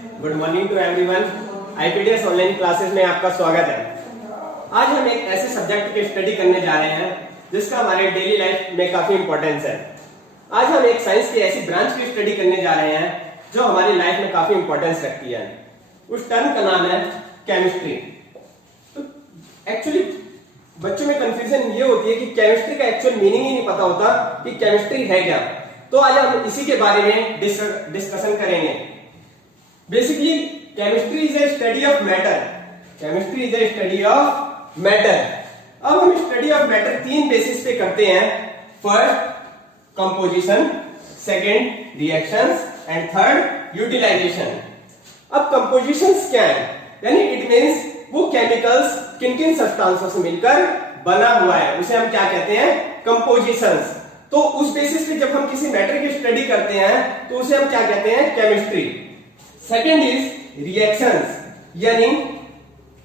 Good morning to everyone. IPDS online classes में आपका स्वागत है। आज हम एक ऐसे सब्जेक्ट की स्टडी करने जा रहे हैं जिसका हमारे डेली लाइफ में काफी इंपॉर्टेंस है। आज हम एक साइंस की ऐसी ब्रांच की स्टडी करने जा रहे हैं जो हमारी लाइफ में काफी इंपॉर्टेंस रखती है। उस टर्म का नाम है केमिस्ट्री। तो एक्चुअली बच्चों में कंफ्यूजन ये होती है कि केमिस्ट्री का एक्चुअल मीनिंग ही नहीं पता होता कि केमिस्ट्री है क्या। तो आज हम इसी के बारे में डिस्कशन करेंगे। Basically chemistry is a study of matter. Chemistry is a study of matter. अब हम स्टडी ऑफ मैटर तीन बेसिस पे करते हैं। First composition, second reactions and third utilization. अब कंपोजिशंस क्या है, यानी इट मींस वो केमिकल्स किन किन सब्सटेंसों से मिलकर बना हुआ है, उसे हम क्या कहते हैं, कंपोजिशंस। तो उस बेसिस पे जब हम किसी मैटर की स्टडी करते हैं तो उसे हम क्या कहते हैं, केमिस्ट्री। सेकेंड इज रिएक्शंस, यानी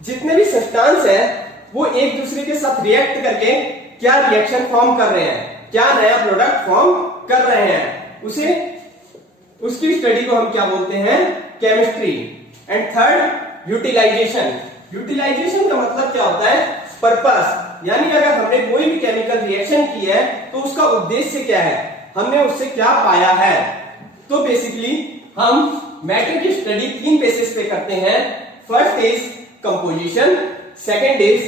जितने भी सब्सटेंस है वो एक दूसरे के साथ रिएक्ट करके क्या रिएक्शन फॉर्म कर रहे हैं, क्या नया प्रोडक्ट फॉर्म कर रहे हैं, उसे उसकी स्टडी को हम क्या बोलते हैं, chemistry. And third utilization. Utilization का मतलब क्या होता है, पर्पस, यानी अगर हमने कोई भी केमिकल रिएक्शन की है तो उसका उद्देश्य क्या है, हमने उससे क्या पाया है। तो बेसिकली हम मैटर की स्टडी तीन बेसिस पे करते हैं। First is composition, second is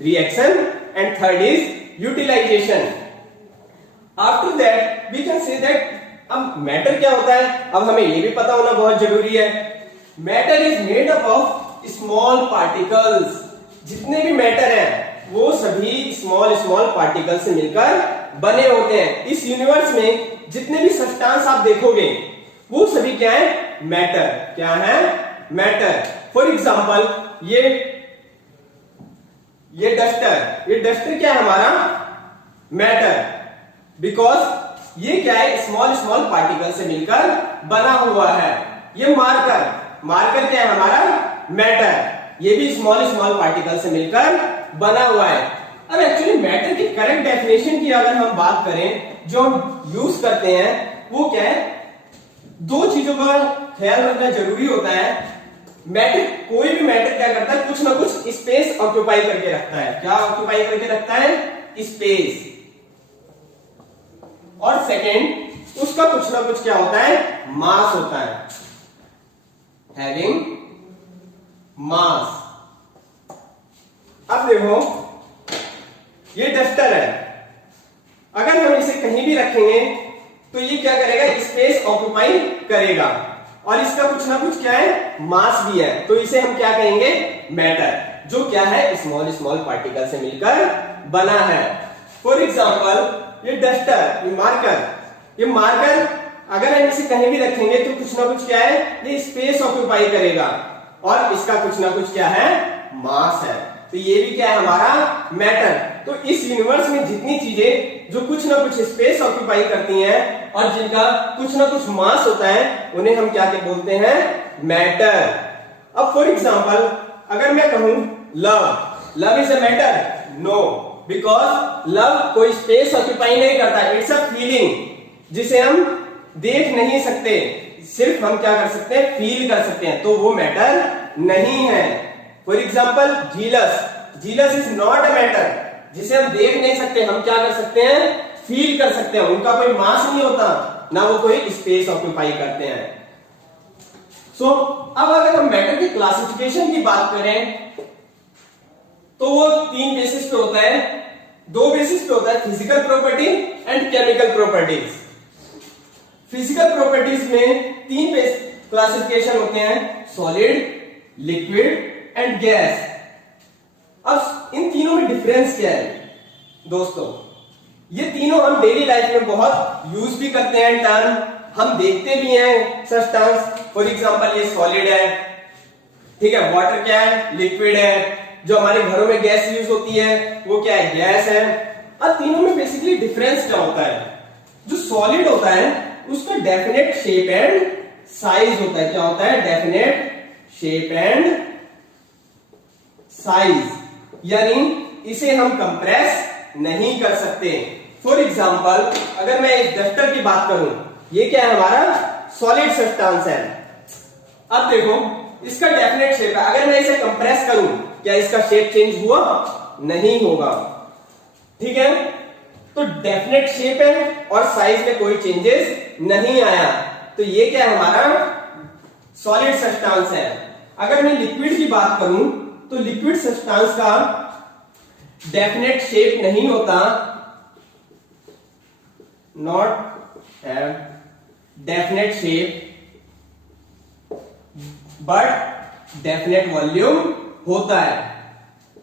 reaction and third is utilization. After that we can say that अब मैटर क्या होता है, अब हमें ये भी पता होना बहुत जरूरी है। Matter is made up of small particles. जितने भी मैटर हैं वो सभी स्मॉल स्मॉल पार्टिकल से मिलकर बने होते हैं। इस यूनिवर्स में जितने भी सब्सटेंस आप देखोगे वो सभी क्या है, मैटर। क्या है, मैटर। फॉर एग्जांपल ये डस्टर क्या है हमारा, मैटर, बिकॉज ये क्या है, स्मॉल स्मॉल पार्टिकल से मिलकर बना हुआ है। ये मार्कर क्या है हमारा, मैटर, ये भी स्मॉल स्मॉल पार्टिकल से मिलकर बना हुआ है। अब एक्चुअली मैटर की करेक्ट डेफिनेशन की अगर हम बात करें जो हम यूज करते हैं वो क्या है, दो चीजों का ख्याल रखना जरूरी होता है। मैटर, कोई भी मैटर क्या करता है, कुछ ना कुछ स्पेस ऑक्यूपाई करके रखता है। क्या ऑक्यूपाई करके रखता है, स्पेस। और सेकेंड, उसका कुछ ना कुछ क्या होता है, मास होता है, हैविंग मास। अब देखो ये डस्टर है, अगर हम इसे कहीं भी रखेंगे तो ये क्या करेगा, स्पेस ऑक्यूपाई करेगा, और इसका कुछ ना कुछ क्या है, मास भी है। तो इसे हम क्या कहेंगे, मैटर, जो क्या है, स्मॉल स्मॉल पार्टिकल से मिलकर बना है। फॉर एग्जांपल ये डस्टर, ये मार्कर अगर हम इसे कहीं भी रखेंगे तो कुछ ना कुछ क्या है, ये स्पेस ऑक्यूपाई करेगा, और इसका कुछ ना कुछ क्या है, मास है। तो ये भी क्या है हमारा, मैटर। तो इस यूनिवर्स में जितनी चीजें जो कुछ ना कुछ स्पेस ऑक्यूपाई करती हैं और जिनका कुछ ना कुछ मास होता है उन्हें हम क्या के बोलते हैं, मैटर। अब फॉर एग्जांपल अगर मैं कहूं love is a matter, no, because love कोई स्पेस ऑक्यूपाई नहीं करता। इट्स अ फीलिंग जिसे हम देख नहीं सकते, सिर्फ हम क्या कर सकते हैं, फील कर सकते हैं, तो वो मैटर नहीं है। For example jealous is not a matter, जिसे हम देख नहीं सकते, हम क्या कर सकते हैं, फील कर सकते हैं। उनका कोई मास नहीं होता, ना वो कोई स्पेस ऑक्यूपाई करते हैं। सो अब अगर हम मैटर की क्लासिफिकेशन की बात करें तो वो तीन बेसिस पे होता है, दो बेसिस पे होता है, physical property and chemical properties. Physical properties में तीन क्लासिफिकेशन होते हैं, सॉलिड, लिक्विड एंड गैस। अब इन तीनों में डिफरेंस क्या है दोस्तों, ये तीनों हम डेली लाइफ में बहुत यूज भी करते हैं टर्म, हम देखते भी हैं सब्सटेंस। फॉर एग्जांपल ये सॉलिड है, ठीक है, वाटर क्या है, लिक्विड है, जो हमारे घरों में गैस यूज होती है वो क्या है, गैस है। अब तीनों में बेसिकली डिफरेंस क्या होता है, जो सॉलिड होता है उसका डेफिनेट शेप एंड साइज होता है। क्या होता है, डेफिनेट शेप एंड साइज, यानी इसे हम कंप्रेस नहीं कर सकते। फॉर एग्जांपल अगर मैं इस डस्टर की बात करूं, ये क्या है हमारा, सॉलिड सब्सटेंस है, अब देखो इसका डेफिनेट शेप है, अगर मैं इसे कंप्रेस करूं क्या इसका शेप चेंज हुआ? नहीं होगा। ठीक है, तो डेफिनेट शेप है और साइज में कोई चेंजेस नहीं आया, तो ये क्या है हमारा सॉलिड सब्सटेंस है। अगर मैं लिक्विड की बात करूं तो लिक्विड सब्सटेंस का डेफिनेट शेप नहीं होता, not have definite shape but definite volume होता है,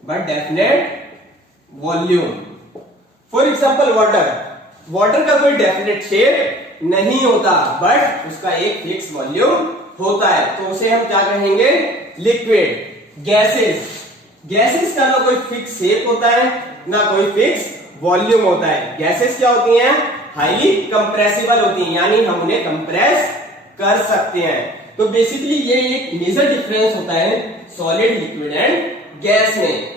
but definite volume. For example water, water का कोई डेफिनेट शेप नहीं होता बट उसका एक फिक्स वॉल्यूम होता है, तो उसे हम क्या कहेंगे? लिक्विड। गैसेस, गैसेस का ना कोई फिक्स शेप होता है ना कोई फिक्स वॉल्यूम होता है। गैसेस क्या होती हैं? हाईली कंप्रेसिबल होती हैं, यानी हम उन्हें कंप्रेस कर सकते हैं। तो बेसिकली ये एक मेजर डिफरेंस होता है सॉलिड, लिक्विड एंड गैस में।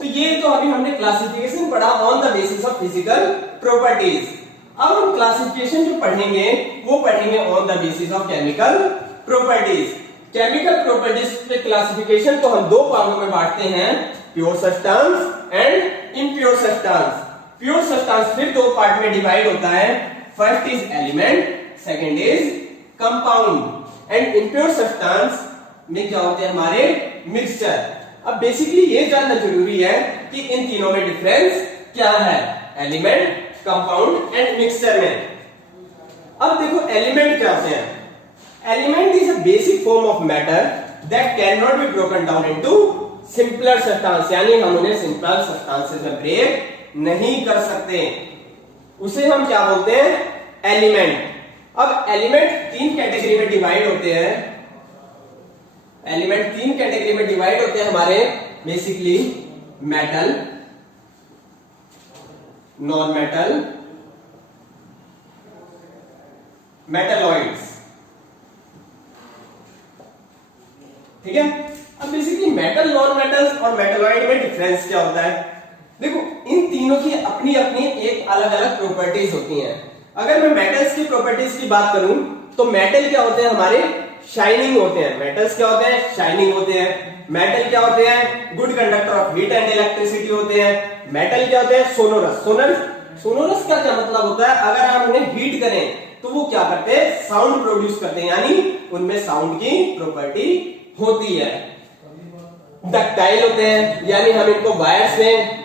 तो ये तो अभी हमने क्लासिफिकेशन पढ़ा on the basis of physical properties. अब हम क्लासिफिकेशन जो पढ़ेंगे वो पढ़ेंगे on the basis of chemical properties. Chemical properties पे क्लासिफिकेशन को हम दो भागों में बांटते हैं, pure substance and impure substance. Pure substance फिर दो पार्ट में डिवाइड होता है, first is element, second is compound. And impure substance में क्या होते हैं हमारे? मिक्सचर। अब बेसिकली ये जानना जरूरी है कि इन तीनों में डिफरेंस क्या है, एलिमेंट, कंपाउंड एंड मिक्सचर में। अब देखो एलिमेंट क्या होते हैं? Element is a basic form of matter that can not be broken down into simpler substance, यानी हम उन्हें सिंपल सब्सटेंसेस में ब्रेक नहीं कर सकते, उसे हम क्या बोलते हैं? एलिमेंट। अब एलिमेंट तीन कैटेगरी में डिवाइड होते हैं, एलिमेंट तीन कैटेगरी में डिवाइड होते हैं हमारे, basically metal, non metal, metalloids. ठीक है, अब बेसिकली मेटल, नॉन मेटल्स और मेटलॉइड में डिफरेंस क्या होता है? देखो इन तीनों की अपनी अपनी एक अलग अलग प्रॉपर्टीज होती हैं। अगर मैं मेटल्स की प्रॉपर्टीज की बात करूं तो मेटल क्या होते हैं हमारे? शाइनिंग होते हैं। मेटल्स क्या होते हैं? शाइनिंग होते हैं। मेटल क्या होते हैं? Good conductor of heat and electricity होते हैं। मेटल क्या होते हैं? सोनोरस। सोनोरस का क्या मतलब होता है? अगर हम उन्हें हीट करें तो वो क्या करते हैं? साउंड प्रोड्यूस करते हैं, यानी उनमें साउंड की प्रॉपर्टी होती है। डक्टाइल होते हैं, यानी हम इनको वायर से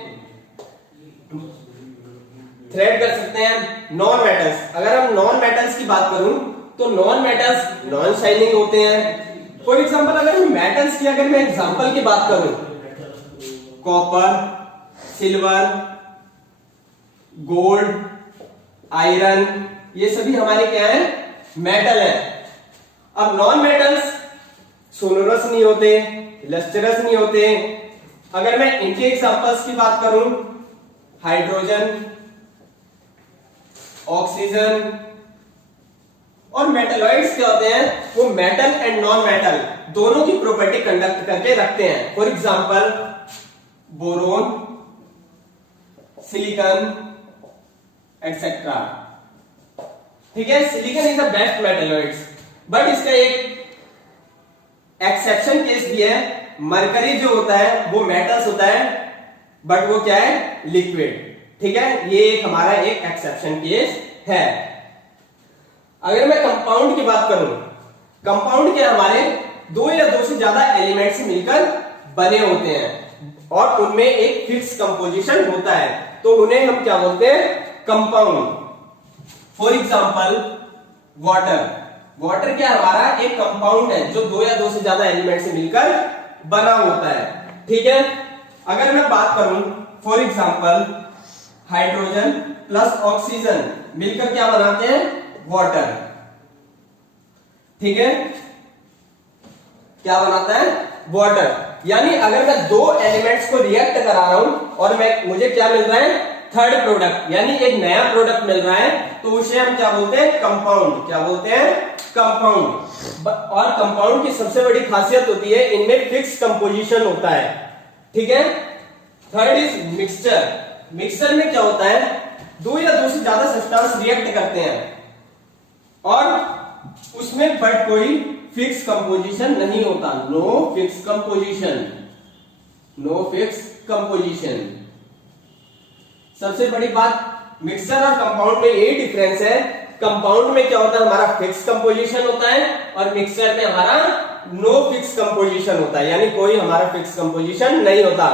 थ्रेड कर सकते हैं। नॉन मेटल्स, अगर हम नॉन मेटल्स की बात करूं तो नॉन मेटल्स नॉन शाइनिंग होते हैं। फॉर एग्जांपल अगर मैं मेटल्स की अगर मैं एग्जांपल की बात करूं, कॉपर, सिल्वर, गोल्ड, आयरन, ये सभी हमारे क्या है? मेटल है। अब नॉन मेटल्स सोनोरस नहीं होते, लस्टरस नहीं होते। अगर मैं इनके एग्जांपल्स की बात करूं, हाइड्रोजन, ऑक्सीजन और मेटलॉइड्स क्या होते हैं? वो मेटल एंड नॉन मेटल दोनों की प्रॉपर्टी कंडक्ट करके रखते हैं। For example boron, silicon etcetera. ठीक है, silicon is the best metalloids, but इसका एक एक्सेप्शन केस भी है। मरकरी जो होता है वो मेटल्स होता है बट वो क्या है? लिक्विड। ठीक है, ये एक हमारा एक एक्सेप्शन केस है। अगर मैं कंपाउंड की बात करूं, कंपाउंड क्या हमारे? दो या दो से ज्यादा एलिमेंट से मिलकर बने होते हैं और उनमें एक फिक्स कंपोजिशन होता है, तो उन्हें हम क्या बोलते हैं? Compound. For example water, water क्या हमारा? एक कंपाउंड है जो दो या दो से ज्यादा एलिमेंट से मिलकर बना होता है। ठीक है, अगर मैं बात करूं for example hydrogen plus oxygen मिलकर क्या बनाते हैं? वाटर। ठीक है, क्या बनाता है? वाटर। यानी अगर मैं दो एलिमेंट्स को रिएक्ट करा रहा हूं और मुझे क्या मिल रहा है? थर्ड प्रोडक्ट, यानी एक नया प्रोडक्ट मिल रहा है, तो उसे हम क्या बोलते हैं? कंपाउंड। क्या बोलते हैं? कंपाउंड। और कंपाउंड की सबसे बड़ी खासियत होती है इनमें फिक्स कंपोजिशन होता है। ठीक है, थर्ड इज मिक्सचर। मिक्सचर में क्या होता है? दो या दो से ज्यादा सब्सटेंस रिएक्ट करते हैं और उसमें बट कोई फिक्स कंपोजिशन नहीं होता, no fix composition, no fix composition. सबसे बड़ी बात मिक्सर और कंपाउंड में ये डिफरेंस है, कंपाउंड में क्या होता है हमारा फिक्स कंपोजिशन होता है और मिक्सर में हमारा नो फिक्स कंपोजिशन होता है, यानी कोई हमारा फिक्स कंपोजिशन नहीं होता।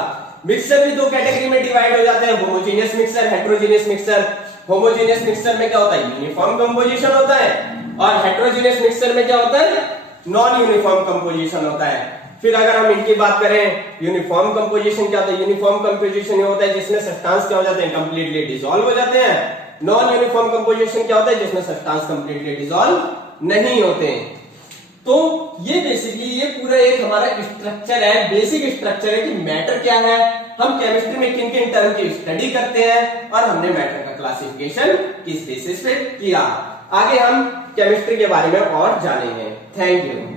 मिक्सर भी दो कैटेगरी में डिवाइड हो जाते हैं, homogeneous mixer, heterogeneous mixer. Homogeneous mixer में क्या होता है, यूनिफॉर्म कंपोजिशन होता है, और हेटेरोजेनियस मिक्सर में क्या होता है, नॉन यूनिफॉर्म कंपोजिशन होता है। फिर अगर हम इनकी बात करें, यूनिफॉर्म कंपोजिशन क्या होता है, यूनिफॉर्म कंपोजिशन ये होता है जिसमें सब्सटेंस क्या हो जाते हैं, कंप्लीटली डिसॉल्व हो जाते हैं। नॉन यूनिफॉर्म कंपोजिशन क्या होता है, जिसमें सब्सटेंस कंप्लीटली डिसॉल्व नहीं होते। तो ये बेसिकली ये पूरा एक हमारा स्ट्रक्चर है, बेसिक स्ट्रक्चर है कि मैटर क्या है, हम केमिस्ट्री में किन किन टर्म की स्टडी करते हैं, और हमने मैटर का क्लासिफिकेशन किस बेसिस पे किया। आगे हम केमिस्ट्री के बारे में और जानेंगे। Thank you.